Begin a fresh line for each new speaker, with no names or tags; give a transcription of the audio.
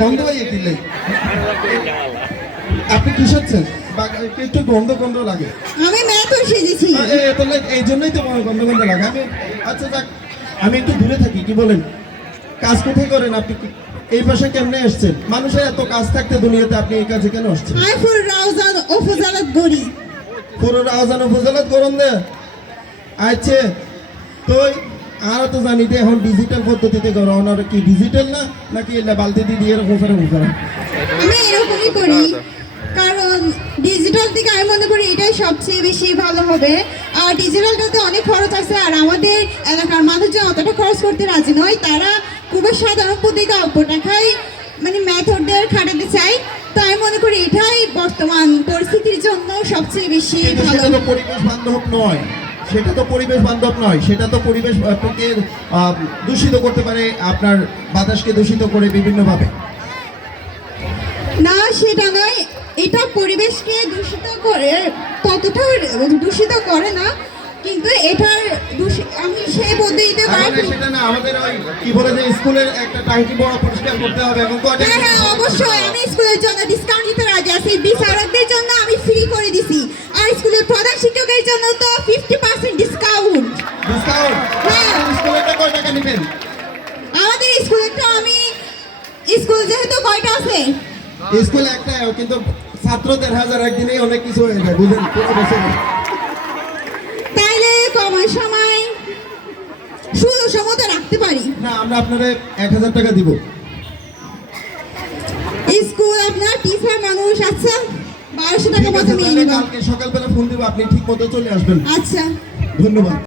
গন্ধ হয়ে গেলে। আপনি কি সাচ্ছেন একটু গন্ধ গন্ধ লাগে।
আমি ম্যাথও সেজেছি।
আ, তাহলে এই জন্যই তো গন্ধ গন্ধ লাগে। আমি আচ্ছা যাক আমি একটু দূরে থাকি কি বলেন? কাজ কোথায় করেন আপনি? এই পাশে কেমনে এসছেন মানুষের এত কাজ থাকতে দুনিয়াতে আপনি এই কাজে কেন আসছেন?
আমি ফুল রাউজান উপজেলাত গড়ি।
পুরো রাজধানী উপজেলাত করুন দে। আচ্ছা তো আর তো জানি যে এখন ডিজিটাল পদ্ধতিতে করো ওনারা কি ডিজিটাল না নাকি এলা বালতি দিয়ে দিয়ে গোফারে গোফারে
আমি এরকমই করি। কারণ ডিজিটাল থেকে আমি মনে করি এটাই সবচেয়ে বেশি ভালো হবে। আর ডিজিটালটাতে অনেক খরচ আছে আর আমাদের এলাকার মানুষজন অতটা খরচ করতে রাজি নয়। তারা খুবই সাধারণ পদ্ধতিতে অল্প টাকায় মানে মেথডের খাটাতে চাই তো আমি মনে করি এটাই বর্তমান পরিস্থিতির জন্য সবচেয়ে বেশি ভালো।
পরিবেশ বান্ধব নয়। সেটা তো পরিবেশ বান্ধব নয় সেটা তো পরিবেশ আপনাকে দূষিত করতে পারে আপনার বাতাসকে দূষিত করে বিভিন্নভাবে।
না সেটা নয় এটা পরিবেশকে দূষিত করে ততটা দূষিত করে না কিন্তু এটার আমি সেই পদ্ধতিতে
এখন
বাইক
সেটা না আমাদের ওই কি বলে যে স্কুলের একটা টাঙ্কি বড় পরিষ্কার করতে হবে এখন তো
হ্যাঁ হ্যাঁ অবশ্যই। করে দিছি। আর স্কুলের প্রধান শিক্ষকের জন্য তো ফিফটি পার্সেন্ট ডিসকাউন্ট
ডিসকাউন্ট। স্কুলেরটা কয় টাকা নেবেন?
আমাদের স্কুলেরটা আমি স্কুল যেহেতু কয়টা আছে?
স্কুল একটা কিন্তু ছাত্র দেড় হাজার একদিনেই অনেক কিছু হয়ে যায় বুঝলেন? পুরো বছর
তাইলে কমার সময় ষোলোশো মতো রাখতে পারি।
না আমরা আপনারা এক হাজার টাকা দিব।
স্কুল আপনার টিচার মানুষ আচ্ছা। বারোশো টাকা মতো নিয়ে
তাহলে কালকে সকালবেলা ফোন দিব আপনি ঠিক মতো চলে আসবেন।
আচ্ছা।
ধন্যবাদ।